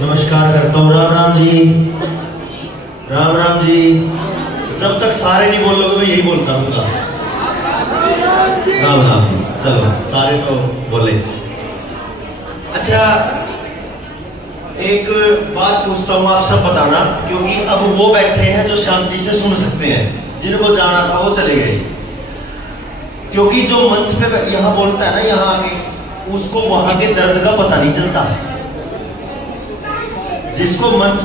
नमस्कार करता हूँ। राम राम जी, राम राम जी। जब तक सारे नहीं बोल लोगे मैं यही बोलता रहूंगा। राम राम जी। चलो सारे तो बोले। अच्छा, एक बात पूछता हूँ, आप सब बताना, क्योंकि अब वो बैठे हैं जो शांति से सुन सकते हैं, जिनको जाना था वो चले गए। क्योंकि जो मंच पे यहाँ बोलता है ना, यहाँ आके, उसको वहां के दर्द का पता नहीं चलता। जिसको मंच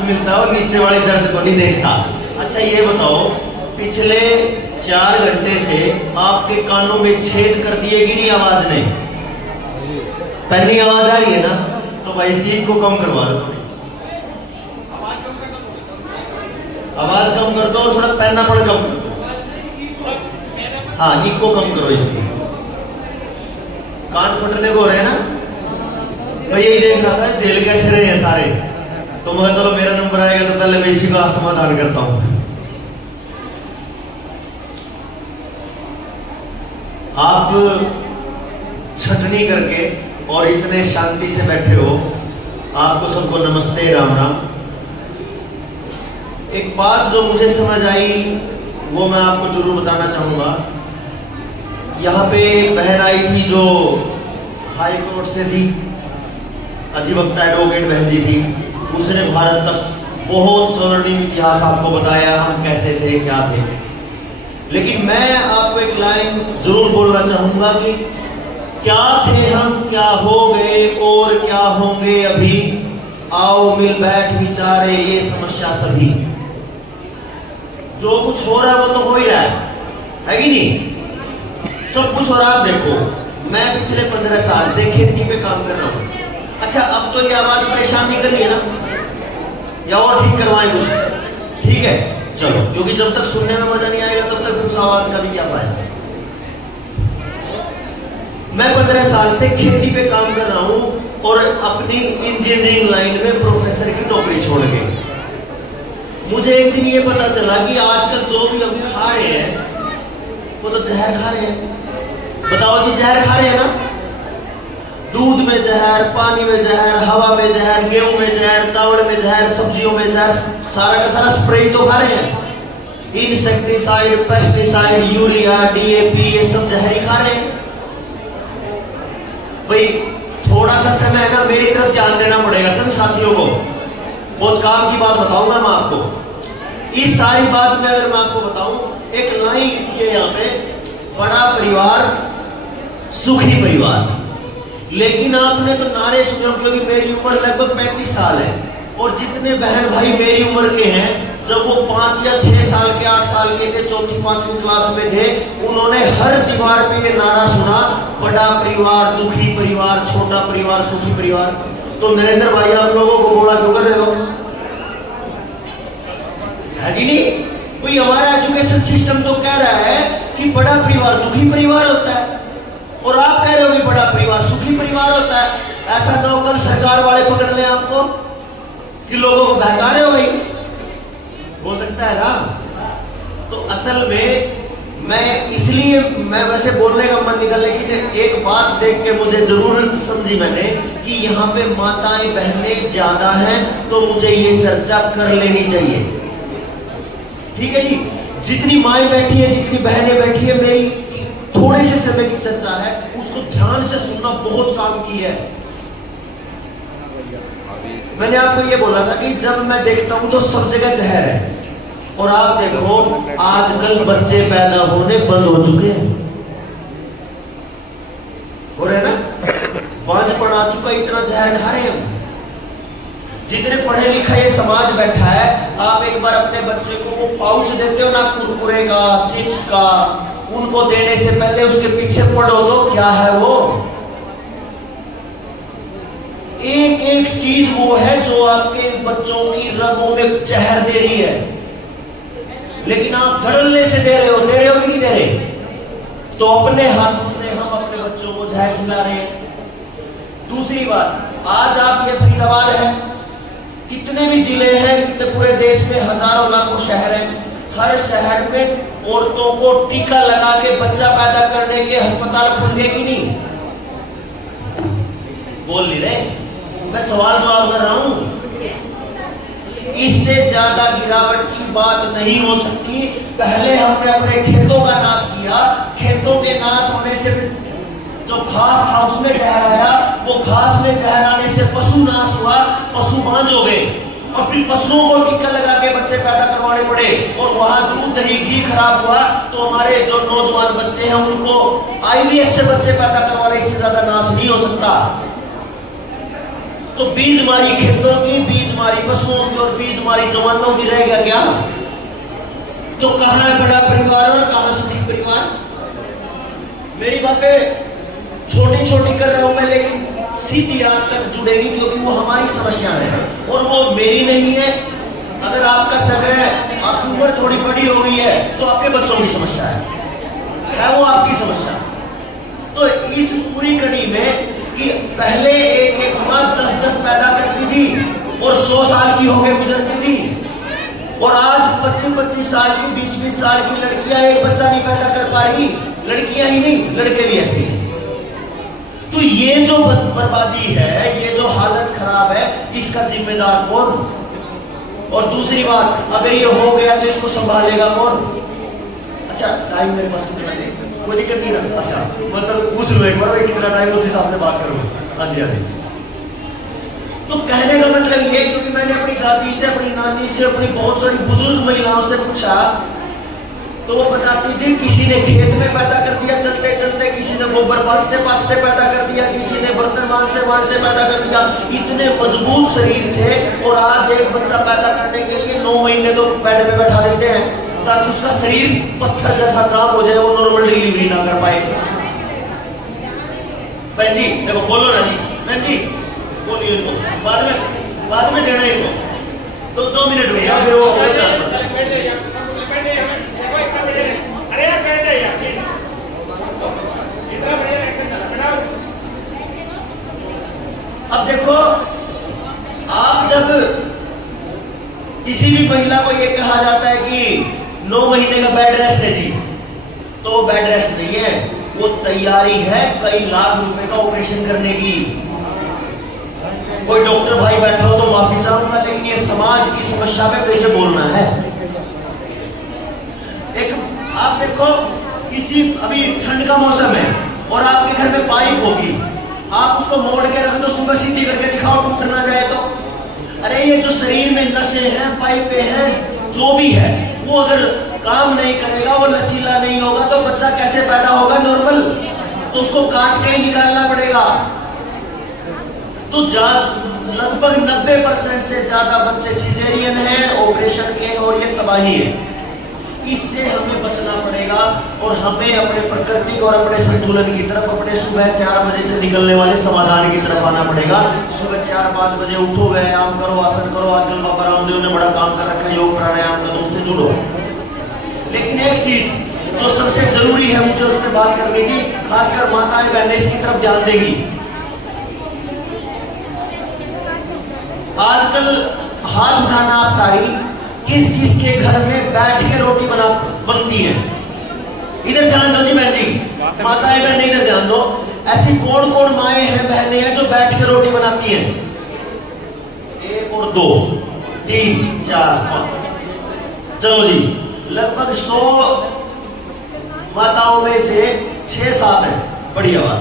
मिलता है वो नीचे वाले दर्द को नहीं देखता। अच्छा ये बताओ, पिछले 4 घंटे से आपके कानों में छेद कर दिए कि नहीं आवाज ने? पहली आवाज आ रही है ना? तो भाई इसकी को कम करवा दो, आवाज कम कर दो और थोड़ा पहनना पड़ कम कर दो। हाँ, इको कम करो इसकी। कान फटने को हो रहे हैं ना? तो यही देख रहा था जेल कैसे रहे हैं सारे, तो मैं चलो मेरा नंबर आएगा तो पहले मैं इसी का समाधान करता हूं। आप छटनी करके और इतने शांति से बैठे हो, आपको सबको नमस्ते, राम राम। एक बात जो मुझे समझ आई वो मैं आपको जरूर बताना चाहूंगा। यहाँ पे बहन आई थी जो हाई कोर्ट से थी, अधिवक्ता एडवोकेट बहन जी थी। उसने भारत का बहुत स्वर्णिम इतिहास आपको बताया, हम कैसे थे, क्या थे। लेकिन मैं आपको एक लाइन जरूर बोलना चाहूंगा कि क्या थे हम, क्या हो गए और क्या होंगे अभी, आओ मिल बैठ विचारे ये समस्या सभी। जो कुछ हो रहा है वो तो हो ही रहा है कि नहीं? सब कुछ हो रहा है। आप देखो, मैं पिछले 15 साल से खेती पे काम कर रहा हूँ। अच्छा, अब तो ये आवाज परेशान नहीं कर रही है ना? या और ठीक करवाएं कुछ? ठीक है, चलो, क्योंकि जब तक सुनने में मजा नहीं आएगा तब तक उस आवाज का भी क्या फायदा। मैं 15 साल से खेती पे काम कर रहा हूं और अपनी इंजीनियरिंग लाइन में प्रोफेसर की नौकरी छोड़ के मुझे एक दिन ये पता चला कि आजकल जो भी हम खा रहे हैं वो तो जहर खा रहे हैं। बताओ जी, जहर खा रहे हैं ना? दूध में जहर, पानी में जहर, हवा में जहर, गेहूं में जहर, चावल में जहर, सब्जियों में जहर, सारा का सारा स्प्रे तो खा रहे हैं। इंसेक्टिसाइड, पेस्टिसाइड, यूरिया, डीएपी, ये सब जहर ही खा रहे हैं। भाई थोड़ा सा समय है ना, मेरी तरफ ध्यान देना पड़ेगा सभी साथियों को। बहुत काम की बात बताऊंगा मैं आपको। इस सारी बात में अगर मैं आपको बताऊं, एक लाइन लिखी है यहाँ पे, बड़ा परिवार सुखी परिवार। लेकिन आपने तो नारे सुने, क्योंकि मेरी उम्र लगभग 35 साल है और जितने बहन भाई मेरी उम्र के हैं, जब वो 5 या 6 साल के, 8 साल के थे, 4th 5वीं क्लास में थे, उन्होंने हर दीवार पे ये नारा सुना, बड़ा परिवार दुखी परिवार, छोटा परिवार सुखी परिवार। तो नरेंद्र भाई, आप लोगों को बोला क्यों कर रहे हो? है कि नहीं? कोई हमारा एजुकेशन सिस्टम तो कह रहा है कि बड़ा परिवार दुखी परिवार होता है, और आप कह रहे हो कि बड़ा परिवार सुखी परिवार होता है। ऐसा ना हो कल सरकार वाले पकड़ लें आपको कि लोगों को बहका रहे हो भाई, हो सकता है ना? तो असल में मैं वैसे बोलने का मन निकल, लेकिन एक बात देख के मुझे जरूर समझी मैंने कि यहाँ पे माताएं बहनें ज्यादा हैं, तो मुझे ये चर्चा कर लेनी चाहिए। ठीक है जी? जितनी माएं बैठी है, जितनी बहनें बैठी है, मेरी थोड़े से समय की चर्चा है, उसको ध्यान से सुनना बहुत काम की है। मैंने आपको ये बोला था कि जब मैं देखता हूं तो सब जगह जहर है। और आप देखो, आजकल बच्चे पैदा होने बंद हो चुके हैं, हो रहे ना? बांझपन आ चुका, इतना जहर खा रहे हैं। जितने पढ़े लिखे ये समाज बैठा है, आप एक बार अपने बच्चे को वो पाउच देते हो ना, कुरकुरे का, चिप्स का, उनको देने से पहले उसके पीछे पढ़ो तो क्या है वो। एक एक चीज वो है जो आपके बच्चों की रगों में जहर दे रही है, लेकिन आप धड़ल्ले से दे रहे हो कि नहीं दे रहे? तो अपने हाथों से हम अपने बच्चों को जहर खिला रहे हैं। दूसरी बात, आज आप ये फरीदाबाद है, कितने भी जिले हैं, कितने पूरे देश में हजारों लाखों शहर हैं, हर शहर में औरतों को टीका लगा के बच्चा पैदा करने के अस्पताल खुल गए कि नहीं? बोल नहीं रहे। मैं सवाल जवाब कर रहा हूं। इससे ज्यादा गिरावट की बात नहीं हो सकती। पहले हमने अपने खेतों का नाश किया, खेतों के नाश होने से जो घास था उसमें जहर आया, वो घास में जहर आने से पशु नाश हुआ, पशु बांझ हो गए, और फिर पशुओं को टीका लगा के बच्चे पैदा करवाने पड़े, और वहां दूध दही घी खराब हुआ, तो हमारे जो नौजवान बच्चे हैं उनको IVF से बच्चे पैदा करवा रहे। इससे ज्यादा नाश नहीं हो सकता। तो बीज मारी खेतों की, बीज मारी पशुओं की, और बीज मारी जवानों की, रह गया क्या? तो कहां है बड़ा परिवार और कहां सुखी परिवार? मेरी बातें छोटी छोटी कर रहा हूं मैं, लेकिन सीधी आप तक जुड़ेगी, क्योंकि वो हमारी समस्या है और वो मेरी नहीं है। अगर आपका समय है, आपकी उम्र थोड़ी बड़ी हो गई है, तो आपके बच्चों की समस्या है वो आपकी समस्या। तो इस पूरी कड़ी में कि पहले एक माँ 10-10 पैदा करती थी और 100 साल की होकर गुजरती थी, और आज 25-25 साल की, 20-20 साल की लड़कियां एक बच्चा नहीं पैदा कर पा रही। लड़कियां ही नहीं, लड़के भी ऐसे हैं। तो ये जो बर्बादी है, ये जो हालत खराब है, इसका जिम्मेदार कौन? और दूसरी बात, अगर ये हो गया तो इसको संभालेगा कौन? अच्छा, टाइम मेरे पास कितना है? कोई दिक्कत नहीं ना? अच्छा, मतलब पूछ लो एक बार कितना टाइम, उस हिसाब से बात करूँ। हाँ जी, हाँ जी। तो कहने का मतलब ये, क्योंकि मैंने अपनी दादी से, अपनी नानी से, अपनी बहुत सारी बुजुर्ग महिलाओं से पूछा, तो वो बताती थी किसी ने खेत में पैदा कर दिया चलते चलते, किसी ने गोबर पाँचते पाँचते पैदा कर दिया, किसी ने बर्तन मांजते मांजते पैदा कर दिया। इतने मजबूत शरीर थे, और आज एक बच्चा पैदा करने के लिए 9 महीने तो बेड पे बैठा देते हैं, ताकि उसका शरीर पत्थर जैसा काम हो जाए, वो नॉर्मल डिलीवरी ना कर पाए। बहन जी देखो, बोलो ना जी, बहन जी बोलिए इनको, बाद में देना इनको, तो 2 मिनट हो गया, फिर वो अब देखो, आप जब किसी भी महिला को ये कहा जाता है कि 9 महीने का बेड रेस्ट है जी, तो वो बेड रेस्ट नहीं है, वो तैयारी है कई लाख रुपए का ऑपरेशन करने की। कोई डॉक्टर भाई बैठा हो तो माफी चाहूंगा, लेकिन ये समाज की समस्या पे मुझे बोलना है। एक आप देखो, किसी अभी ठंड का मौसम है और आपके घर में पाइप होगी, आप उसको मोड़ के रख दो, सुबह सीधी करके दिखाओ, टूट ना जाए तो। अरे ये जो शरीर में नसें हैं, पाइपें हैं, जो भी है, वो अगर काम नहीं करेगा, वो लचीला नहीं होगा, तो बच्चा कैसे पैदा होगा नॉर्मल? तो उसको काट के ही निकालना पड़ेगा। तो लगभग 90% से ज्यादा बच्चे सिजेरियन हैं, ऑपरेशन के, और ये तबाही है। इससे हमें बचना पड़ेगा, और हमें अपने प्रकृति और अपने संतुलन की तरफ, अपने सुबह 4 बजे से निकलने वाले समाधान की तरफ आना पड़ेगा। सुबह 4-5 बजे उठो, व्यायाम करो, आसन करो। आजकल बाबा रामदेव ने बड़ा काम कर रखा है योग प्राणायाम का, तो उससे जुड़ो। लेकिन एक चीज जो सबसे जरूरी है, मुझे उस पर बात करनी थी, खासकर माताएं बहनें इसकी तरफ ध्यान देगी। आजकल हाथ उठाना आप सारी, किस किस के घर में बैठ के रोटी बनती है? इधर ध्यान दो जी बहन जी, माताएं बहनें इधर ध्यान दो। ऐसी कौन कौन माएं हैं, बहनें हैं जो बैठ के रोटी बनाती हैं? 1 और 2 3 4 5, चलो जी, लगभग 100 माताओं में से 6-7 है। बढ़िया बात।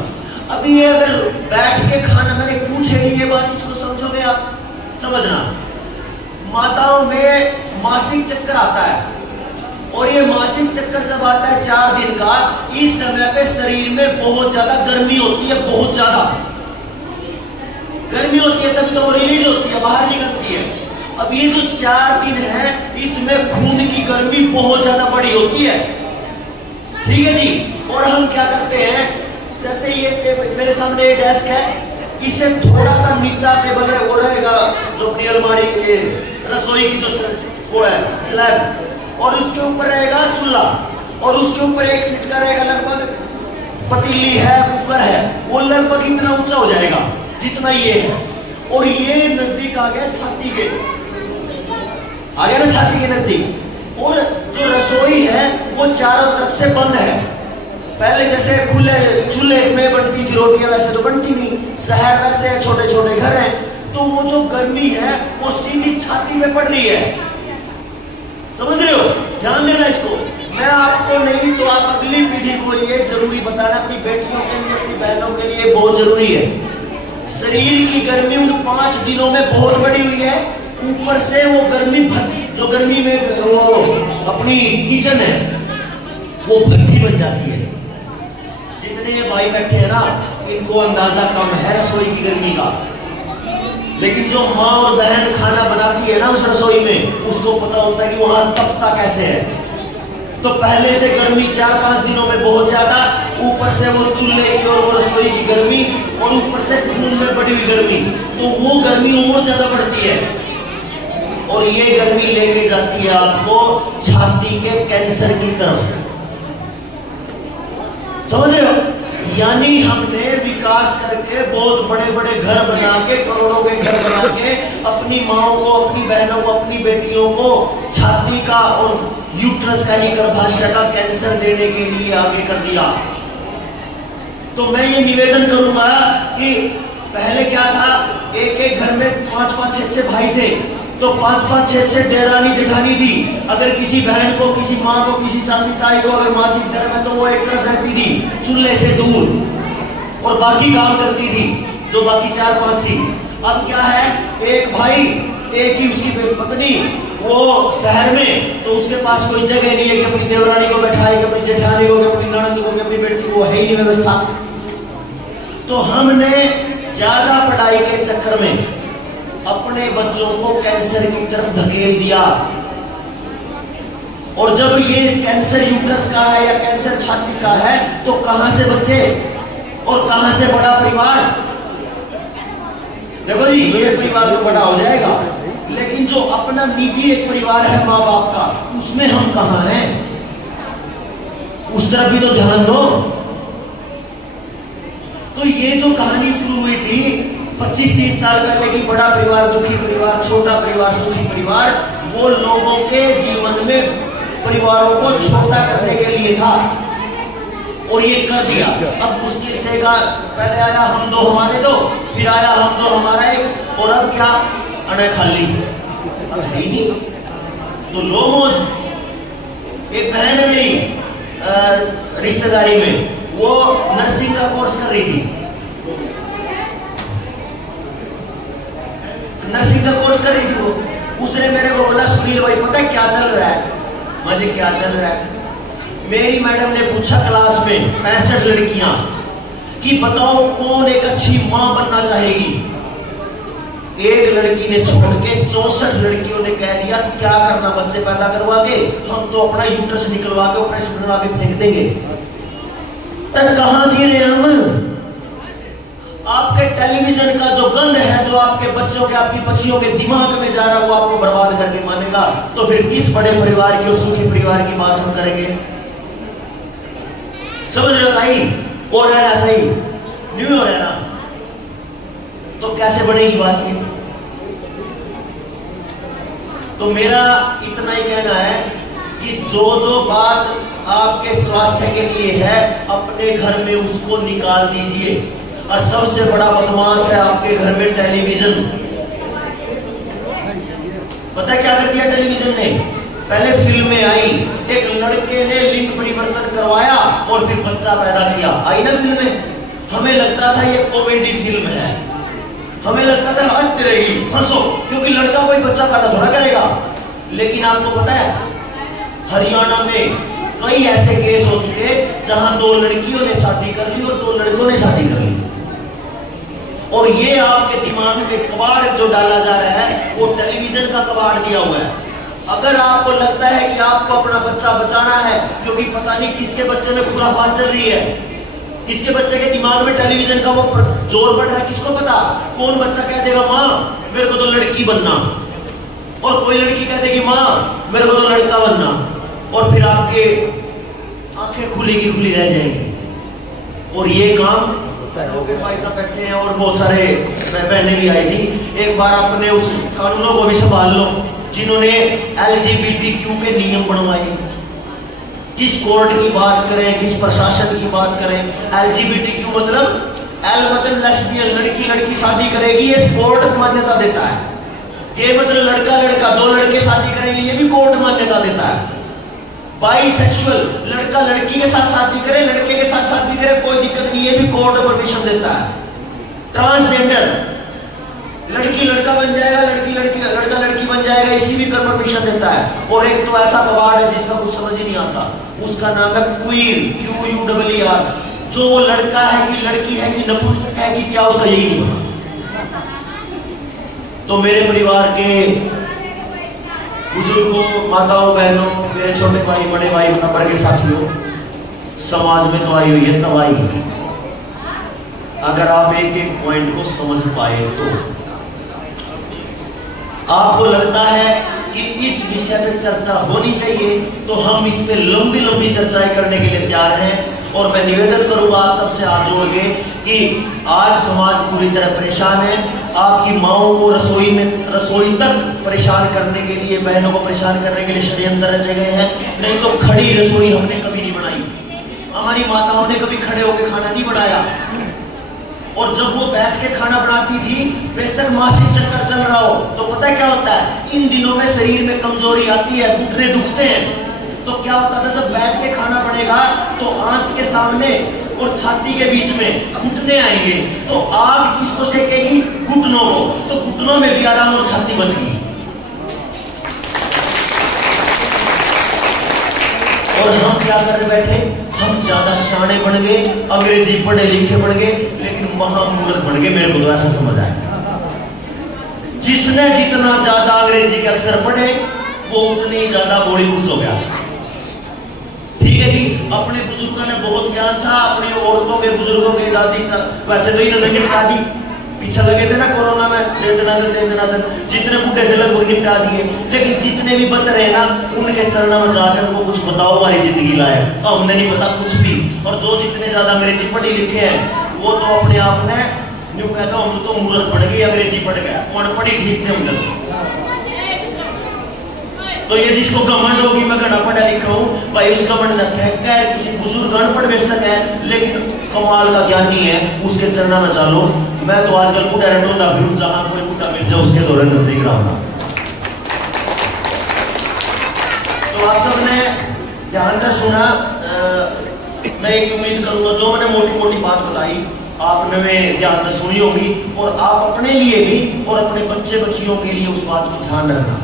अभी ये अगर बैठ के खाना, मैंने क्यों छेड़ी ये बात, इसको समझोगे आप? समझना, माताओं में मासिक चक्कर आता है, और ये मासिक चक्कर जब आता है 4 दिन का, इस समय पे शरीर में बहुत ज्यादा गर्मी होती है, बहुत ज्यादा गर्मी होती है, तभी तो वो रिलीज होती है, बाहर निकलती है। अब ये जो 4 दिन है, इसमें खून की गर्मी बहुत ज्यादा बड़ी होती है, ठीक है जी। और हम क्या करते हैं, जैसे ये मेरे सामने ये डेस्क है, इसे थोड़ा सा नीचा टेबल वो रहेगा, जो अपनी अलमारी के रसोई की जो वो है स्लैब, और उसके ऊपर रहेगा चूल्हा, और उसके ऊपर 1 फीट का रहेगा लगभग पतीली है, कुकर है, वो लगभग इतना ऊंचा हो जाएगा जितना ये है, और ये नजदीक आ गया छाती के, आ गया ना छाती के नजदीक। और जो रसोई है वो चारों तरफ से बंद है। पहले जैसे खुले चूल्हे में बनती थी रोटियां, वैसे तो बनती नहीं, शहर वैसे छोटे छोटे घर हैं, तो वो जो गर्मी है वो सीधी छाती में पड़ रही है। समझ रहे हो? ध्यान देना इसको। मैं आपको नहीं तो आप अगली पीढ़ी को ये जरूरी बताना, अपनी बेटियों के लिए, अपनी बहनों के लिए बहुत जरूरी है। शरीर की गर्मी उन 5 दिनों में बहुत बढ़ी हुई है, ऊपर से वो गर्मी जो गर्मी में वो अपनी किचन है वो भट्टी बन जाती है। जितने ये भाई बैठे हैं ना, इनको अंदाजा कम है रसोई की गर्मी का, लेकिन जो माँ और बहन खाना बनाती है ना उस रसोई में, उसको पता होता है कि वहां तपता कैसे है। तो पहले से गर्मी 4-5 दिनों में बहुत ज्यादा, ऊपर से वो चूल्हे की और वो रसोई की गर्मी, और ऊपर से खून में बढ़ी हुई गर्मी, तो वो गर्मी और ज्यादा बढ़ती है। और ये गर्मी लेके जाती है आपको छाती के कैंसर की तरफ। समझ रहे हो? यानी हमने विकास करके बहुत बड़े बड़े घर बना के, करोड़ों के घर बना के अपनी माओ को, अपनी बहनों को, अपनी बेटियों को छाती का और यूट्रस का, गर्भाशय का कैंसर देने के लिए आगे कर दिया। तो मैं ये निवेदन करूंगा कि पहले क्या था, एक घर में 5-5, 6-6 भाई थे, तो 5-5, 6-6 देरानी जेठानी थी। अगर किसी बहन को, किसी माँ को, किसी चाची ताई को अगर मासिक धर्म है तो वो एक तरफ रहती थी चूल्हे से दूर और बाकी काम करती थी जो बाकी 4-5 थी। अब क्या है, एक भाई, एक ही उसकी पत्नी, वो शहर में, तो उसके पास कोई जगह नहीं है कि अपनी देवरानी को बैठाए, कि अपनी जेठानी को, कि अपनी ननद को, कि अपनी बेटी को, है ही नहीं व्यवस्था। तो हमने ज्यादा पढ़ाई के चक्कर में अपने बच्चों को कैंसर की तरफ धकेल दिया। और जब ये कैंसर यूट्रस का है या कैंसर छाती का है, तो कहां से बच्चे और कहां से बड़ा परिवार? देखो जी, ये परिवार तो बड़ा हो जाएगा, लेकिन जो अपना निजी एक परिवार है माँ बाप का, उसमें हम कहां हैं? उस तरफ भी तो ध्यान दो। तो ये जो कहानी शुरू हुई थी 25-30 साल पहले की, बड़ा परिवार, दुखी परिवार, छोटा परिवार, सुखी परिवार, वो लोगों के जीवन में परिवारों को छोटा करने के लिए था, और ये कर दिया। अब मुश्किल से का पहले आया हम दो हमारे दो, फिर आया हम दो हमारा एक, और अब क्या, अने खाली अब है ही नहीं। तो लोगों, एक बहन है मेरी रिश्तेदारी में, वो नर्सिंग का कोर्स कर रही थी, नर्सिंग का कोर्स कर रही थी वो। उसने मेरे को बोला, सुनील भाई पता है क्या चल रहा है? मुझे क्या चल रहा है? मेरी मैडम ने पूछा क्लास में 65 लड़कियां कि बताओ कौन एक अच्छी मां बनना चाहेगी? एक लड़की ने छोड़ के 64 लड़कियों ने कह दिया क्या करना, बच्चे पैदा करवा के, हम तो अपना यूट्रस निकलवा के ऑपरेशन करवा के फेंक देंगे। तब कहां जी रहे हम? आपके टेलीविजन का जो गंध है, जो आपके बच्चों के, आपकी बच्चियों के दिमाग में जा रहा है, वो आपको बर्बाद करके मानेगा। तो फिर किस बड़े परिवार की और सुखी परिवार की बात हम करेंगे? समझ रहे हो भाई? और है ऐसा ही न्यू हो रहा है ना, तो कैसे बढ़ेगी बात ये? तो मेरा इतना ही कहना है कि जो जो बात आपके स्वास्थ्य के लिए है, अपने घर में उसको निकाल दीजिए। और सबसे बड़ा बदमाश है आपके घर में टेलीविजन। पता है क्या कर दिया टेलीविजन ने? पहले फिल्में आई, एक लड़के ने लिंग परिवर्तन करवाया और फिर बच्चा पैदा किया, आई ना फिल्में। हमें लगता था ये कॉमेडी फिल्म है, हमें लगता था हंसते रहेगी, हंसो, क्योंकि लड़का कोई बच्चा पैदा थोड़ा करेगा। लेकिन आपको पता है हरियाणा में कई ऐसे केस हो चुके जहां 2 लड़कियों ने शादी कर ली और 2 लड़कों ने शादी कर ली। और ये आपके दिमाग में कबाड़ जो डाला जा रहा है, वो टेलीविजन का कबाड़ दिया हुआ है। अगर आपको लगता है कि आपको अपना बच्चा बचाना है, क्योंकि पता नहीं किसके बच्चे में खुराफात चल रही है, किसके बच्चे के दिमाग में टेलीविजन का वो जोर पड़ रहा है, किसको पता? कौन बच्चा कह देगा माँ मेरे को तो लड़की बनना, और कोई लड़की कह देगी माँ मेरे को तो लड़का बनना, और फिर आपके आंखें खुली की खुली रह जाएंगी। और ये काम भाई साहब बैठे हैं और बहुत सारे बहनें भी आई थी। एक बार अपने उस कानूनों को भी संभाल लो जिन्होंने LGBTQ के नियम बनवाए। किस कोर्ट की बात करें, किस प्रशासन की बात करें? LGBTQ मतलब मतलब लेस्बियन, लड़की लड़की शादी करेगी, ये कोर्ट मान्यता देता है। ये मतलब लड़का लड़का, दो लड़के शादी करेंगे, ये भी कोर्ट मान्यता देता है। बाइसेक्सुअल, लड़का लड़की के साथ शादी करे, लड़के के साथ शादी करे, कोई दिक्कत नहीं, ये भी कोर्ट परमिशन देता है। ट्रांसजेंडर, लड़की लड़का बन जाएगा, लड़की लड़की लड़का लड़की बन जाएगा, इसी भी कर परमिशन देता है। और एक तो ऐसा कबाड़ है जिसका कुछ समझ ही नहीं आता, उसका नाम है क्वीर, QUEER। जो वो लड़का है कि लड़की है कि नपुंसक है कि क्या, उसका यही नहीं पता। तो मेरे परिवार के बुजुर्गों, माताओं, बहनों, मेरे छोटे भाई, बड़े भाई, नंबर के साथियों, समाज में तो आई हुई है तबाही। अगर आप एक एक पॉइंट को समझ पाए तो आपको लगता है कि इस विषय पे चर्चा होनी चाहिए, तो हम इस पे लंबी लंबी चर्चाएं करने के लिए तैयार हैं। और मैं निवेदन करूंगा आप सबसे हाथ जोड़ के कि आज समाज पूरी तरह परेशान है। आपकी माओं को रसोई तक परेशान करने के लिए, बहनों को परेशान करने के लिए षड्यंत्र रचे गए हैं। नहीं तो खड़ी रसोई हमने कभी नहीं बनाई, हमारी माताओं ने कभी खड़े होकर खाना नहीं बनाया। और जब वो बैठ के खाना बनाती थी, बेशक मासिक चक्कर चल रहा हो, तो पता है क्या होता है, इन दिनों में शरीर में कमजोरी आती है, घुटने दुखते हैं। तो क्या होता था, जब बैठ के खाना बनेगा तो आंच के सामने और छाती के बीच में घुटने आएंगे, तो आग किसको सेकेगी, घुटनों को, तो घुटनों में भी आराम और छाती बच गई। और हम क्या कर बैठे, हम ज्यादा शाणे बन गए, अंग्रेजी पढ़े लिखे बन गए, लेकिन महामूर्ख बन गए। मेरे को तो ऐसा समझ आया, जिसने जितना ज्यादा अंग्रेजी के अक्षर पढ़े वो उतनी ही ज्यादा बॉलीवुड हो गया। ठीक है जी, अपने बुजुर्गों ने बहुत ज्ञान था, अपनी औरतों के, बुजुर्गों के, दादी था, वैसे तो इन्होंने निपटा दी। पीछे लगे थे ना कोरोना में, दे देना जितने बूढ़े थे लगभग निपटा दिए। लेकिन जितने भी बच रहे ना, उनके चरणों में जाकर उनको कुछ बताओ हमारी जिंदगी लाए, हमने नहीं पता कुछ भी। और जो जितने ज्यादा अंग्रेजी पढ़े लिखे हैं, वो तो अपने आप ने न्यू कहता हम तो मूर्ख पढ़ गए, अंग्रेजी पढ़ गया, अनपढ़ी ठीक थे हम। तो ये जिसको घमंड होगी मैं घना पढ़ा लिखा हूँ, भाई उस घमंड न फेंक है। किसी बुजुर्ग अनपढ़ बेशक है, लेकिन कमाल का ज्ञानी है, उसके चरणों में चलो। मैं तो आजकल बुढ़ा रहता फिर जहां कोई बुढ़ा मिल जाए उसके दौरे नजदीक रहा। तो आप सबने ध्यान से सुना। मैं एक उम्मीद करूंगा जो मैंने मोटी मोटी बात बताई आपने ध्यान से सुनी होगी, और आप अपने लिए भी और अपने बच्चे बच्चियों के लिए उस बात को ध्यान रखना।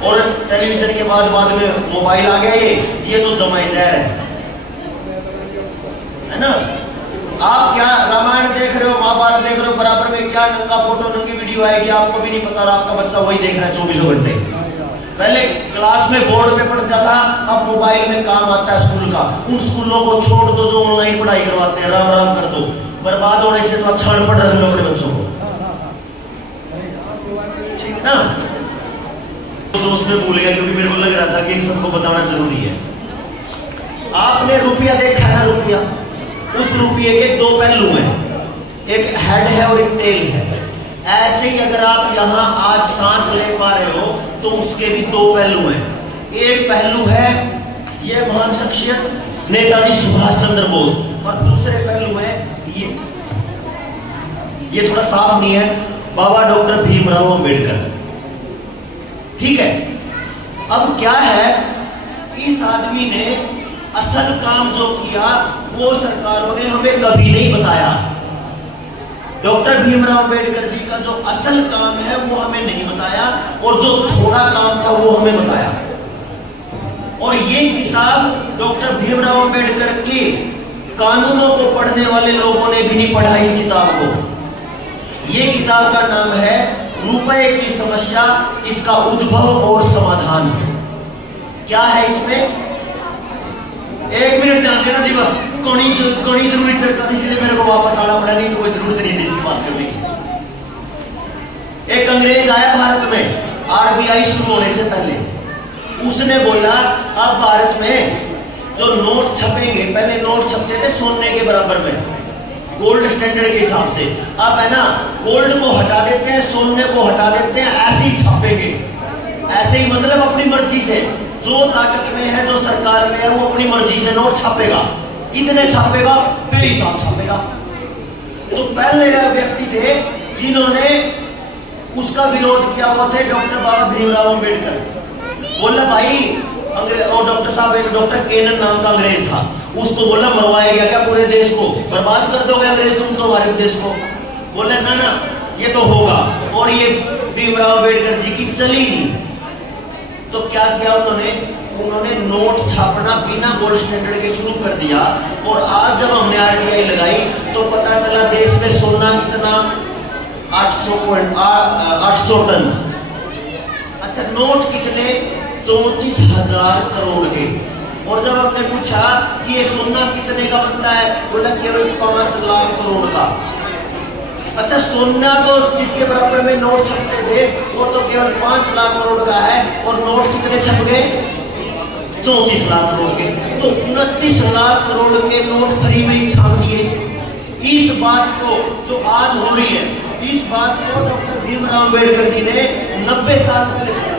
और टेलीविजन के बाद में मोबाइल आ गया, ये तो जमाई जहर है ना। आप क्या रामायण देख रहे हो, महाभारत देख रहे हो, बराबर में क्या नंगा फोटो नंगी वीडियो आएगी, आपको भी नहीं पता, और आपका बच्चा वही देख रहा है 24 घंटे। पहले क्लास में बोर्ड पे पढ़ता था, अब मोबाइल में काम आता है स्कूल का। उन स्कूलों को छोड़ दो जो ऑनलाइन पढ़ाई करवाते हैं, राम राम कर दो। बर्बाद होने से तो अच्छा अनपढ़ रख लो अपने बच्चों को, ठीक ना। तो उसमें भूल गया, क्योंकि मेरे को लग रहा था कि इन सबको बताना जरूरी है। आपने रुपया देखा है, रुपया, उस रुपये के दो पहलू हैं, एक हेड है और एक टेल है। ऐसे ही अगर आप यहाँ आज सांस ले पा रहे हो तो उसके भी दो पहलू हैं। एक पहलू है ये महान शख्सियत नेताजी सुभाष चंद्र बोस, और दूसरे पहलू है ये थोड़ा साफ नहीं है, बाबा डॉक्टर भीमराव अंबेडकर। ठीक है, अब क्या है, इस आदमी ने असल काम जो किया वो सरकारों ने हमें कभी नहीं बताया। डॉक्टर भीमराव अंबेडकर जी का जो असल काम है वो हमें नहीं बताया, और जो थोड़ा काम था वो हमें बताया। और ये किताब डॉक्टर भीमराव अंबेडकर के कानूनों को पढ़ने वाले लोगों ने भी नहीं पढ़ा इस किताब को। ये किताब का नाम है रुपए की समस्या, इसका उद्भव और समाधान। क्या है इसमें, एक मिनट ध्यान देना जी, बस कोनी जरूरी चर्चा थी इसलिए मेरे को वापस आना पड़ा, नहीं तो कोई जरूरत नहीं थी इसकी बात करने की। एक अंग्रेज आया भारत में आरबीआई शुरू होने से पहले, उसने बोला अब भारत में जो नोट छपेंगे, पहले नोट छपते थे सोने के बराबर में, गोल्ड स्टैंडर्ड के हिसाब से, अब है ना गोल्ड को हटा देते हैं, सोने को हटा देते हैं, ऐसे ही छापेंगे। ऐसे ही मतलब अपनी मर्जी से, जो ताकत में है, जो सरकार में है, वो अपनी मर्जी से नोट छापेगा। कितने छापेगा? बेहिसाब छापेगा। तो पहले व्यक्ति थे जिन्होंने उसका विरोध किया, वो थे डॉक्टर बाबा भीमराव अम्बेडकर। बोला भाई अंग्रेज, और डॉक्टर साहब एक डॉक्टर केनन नाम का अंग्रेज था, उसको बोला मरवाया गया क्या पूरे देश को, बर्बाद कर दोगे अंग्रेज तुम तो हमारे देश को। बोला ना ना ये तो होगा, और ये भीमराव अम्बेडकर जी की चली नहीं। तो क्या किया उन्होंने नोट छापना बिना गोल्ड स्टैंडर्ड के शुरू कर दिया। और आज जब हमने आरटीआई लगाई तो पता चला देश में सोना कितना, 800 टन। अच्छा, नोट कितने? 34,000 करोड़ के। और जब हमने पूछा कि ये सोना कितने का बनता है, बोला केवल 5 लाख करोड़ का। अच्छा, सोना तो जिसके बराबर में नोट छपते थे वो तो केवल 5 लाख करोड़ का है, और नोट कितने छप गए? 34 लाख करोड़ के। तो 29 लाख करोड़ के नोट फ्री में ही छाप दिए। इस बात को जो आज हो रही है, इस बात को डॉक्टर भीमराव अम्बेडकर जी ने 90 साल पहले किया।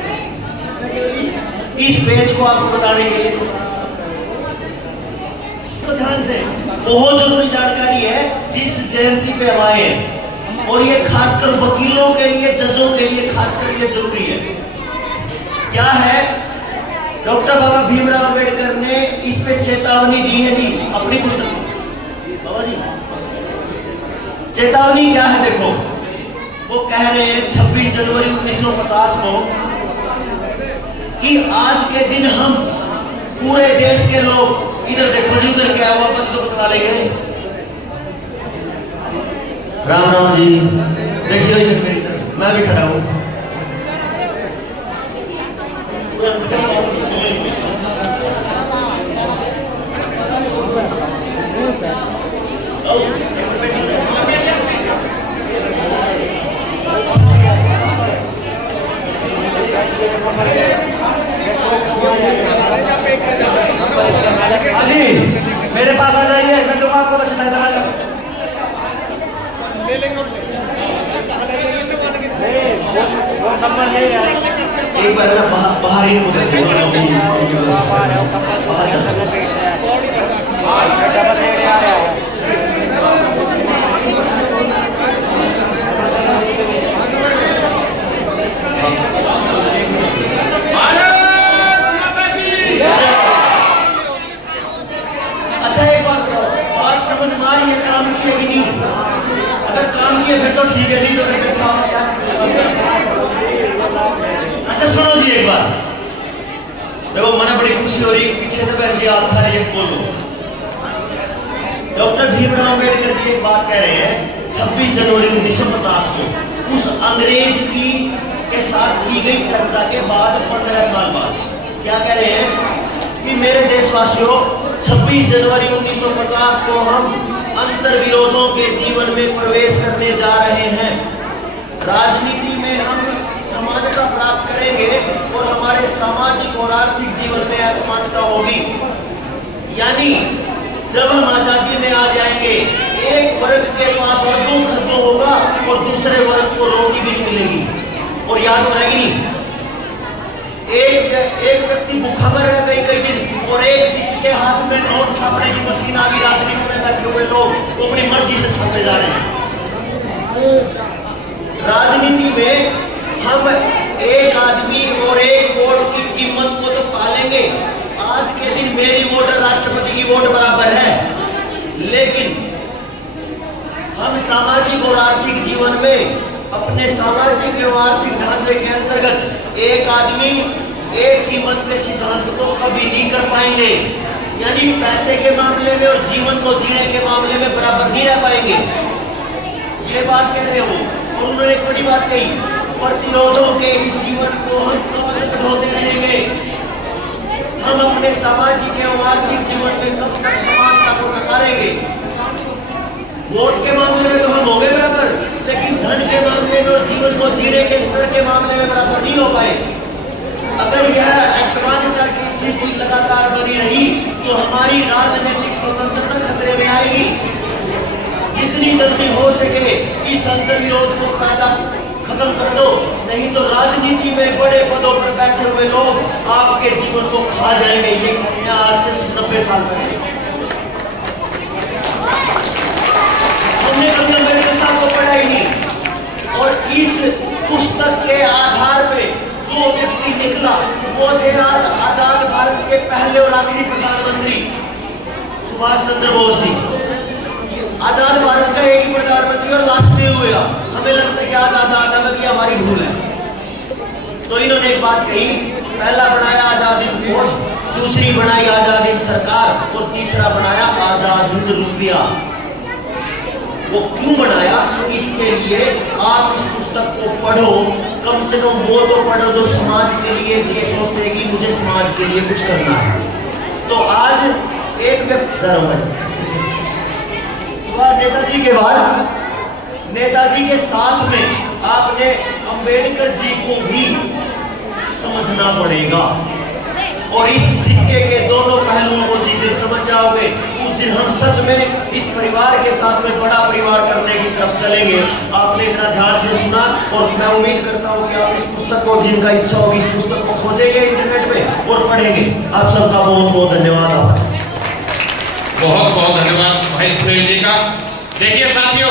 इस पेज को आपको बताने के लिए तो ध्यान से, बहुत जरूरी जानकारी है जिस जयंती पे हम आए हैं, और ये खासकर वकीलों के लिए, जजों के लिए खासकर ये जरूरी है। क्या है? डॉक्टर बाबा भीमराव अम्बेडकर ने इस पे चेतावनी दी है जी अपनी पुस्तक में। बाबा जी चेतावनी क्या है? देखो, वो कह रहे हैं 26 जनवरी 1950 को कि आज के दिन हम पूरे देश के लोग, इधर देखो जी, उधर क्या हुआ पति तो बता लेंगे। राम राम जी, देखिए इधर मेरी तरफ, मैं भी खड़ा हूं। जी मेरे पास आ जाइए, मैं दूंगा आपको दक्षिणा। इधर आ जाओ, ले लेंगे। एक बार ना बाहर ही ये काम किए कि नहीं? अगर काम किए फिर तो ठीक है, नहीं तो फिर काम क्या? अच्छा सुनो जी, एक बार देखो, मैंने बड़ी खुशी हो रही है पीछे से बहन जी आप सारे एक बोलो। डॉक्टर भीमराव अम्बेडकर जी एक बात कह रहे हैं 26 जनवरी 1950 को, उस अंग्रेज के साथ की गई चर्चा के बाद 15 साल बाद क्या कह रहे हैं कि मेरे देशवासियों, 26 जनवरी 1950 को हम अंतर विरोधों के जीवन में प्रवेश करने जा रहे हैं। राजनीति में हम समानता प्राप्त करेंगे और हमारे सामाजिक और आर्थिक जीवन में असमानता होगी। यानी जब हम आजादी में आ जाएंगे, एक वर्ग के पास दुख होगा और दूसरे वर्ग को रोटी भी नहीं मिलेगी। और याद रहेगी नहीं, एक व्यक्ति भूखा मर रहा है कई दिन, और एक जिसके हाथ में नोट छापने की मशीन आ गई, राजनीति में बैठे हुए लोग वो अपनी मर्जी से छापने जा रहे हैं। राजनीति में हम एक आदमी और एक वोट की कीमत को तो पालेंगे। आज के दिन मेरी वोट और राष्ट्रपति की वोट बराबर है, लेकिन हम सामाजिक और आर्थिक जीवन में अपने सामाजिक एवं आर्थिक ढांचे के अंतर्गत एक आदमी एक कीमत के सिद्धांत को कभी नहीं कर पाएंगे। यानी पैसे के मामले में और जीवन को जीने के मामले में बराबर नहीं रह पाएंगे। ये बात कह रहे हो। और उन्होंने एक बड़ी बात कही, प्रतिरोधों के इस जीवन को हम कब तक ढोते रहेंगे? हम अपने सामाजिक एवं आर्थिक जीवन में कब तक समानता को नकारेंगे? वोट के मामले में तो हम हो गए बराबर, लेकिन धन के मामले में और जीवन को जीने के स्तर के मामले में बराबर नहीं हो पाए। अगर यह असमानता की स्थिति लगातार बनी रही तो हमारी राजनीतिक स्वतंत्रता खतरे में आएगी। जितनी जल्दी हो सके इस अंतर विरोध को खत्म कर दो, नहीं तो राजनीति में बड़े पदों पर बैठे हुए लोग आपके जीवन को खा जाएंगे। ये आज से 90 साल पहले हमने कभी अम्बेडकर साहब को पढ़ा ही नहीं। और इस पुस्तक के आधार पे जो व्यक्ति निकला वो थे आज आजाद भारत के पहले और आखिरी प्रधानमंत्री सुभाष चंद्र बोस जी। आजाद भारत का एक ही प्रधानमंत्री और लास्ट में हुआ। हमें लगता है कि आज आजाद में कि हमारी भूल है। तो इन्होंने एक बात कही, पहला बनाया आजाद हिंद फौज, दूसरी बनाई आजाद हिंद सरकार और तीसरा बनाया आजाद हिंद रुपया। वो क्यों बनाया? इसके लिए आप इस पुस्तक को पढ़ो, कम से कम वो तो पढ़ो जो समाज के लिए ये सोचते हैं कि मुझे समाज के लिए कुछ करना है। तो आज एक व्यक्ति नेताजी के बाद, नेताजी के साथ में आपने अंबेडकर जी को भी समझना पड़ेगा। और इस सिक्के के दोनों पहलुओं को जिस दिन समझ जाओगे उस दिन हम सच में इस परिवार के साथ में बड़ा परिवार करने की तरफ चलेंगे। आपने इतना ध्यान से सुना और मैं उम्मीद करता हूं कि आप इस पुस्तक को, जिनका इच्छा होगी, इस पुस्तक को खोजेंगे इंटरनेट में और पढ़ेंगे। आप सबका बहुत बहुत धन्यवाद। बहुत बहुत धन्यवाद भाई सुनील जी का। देखिए साथियों,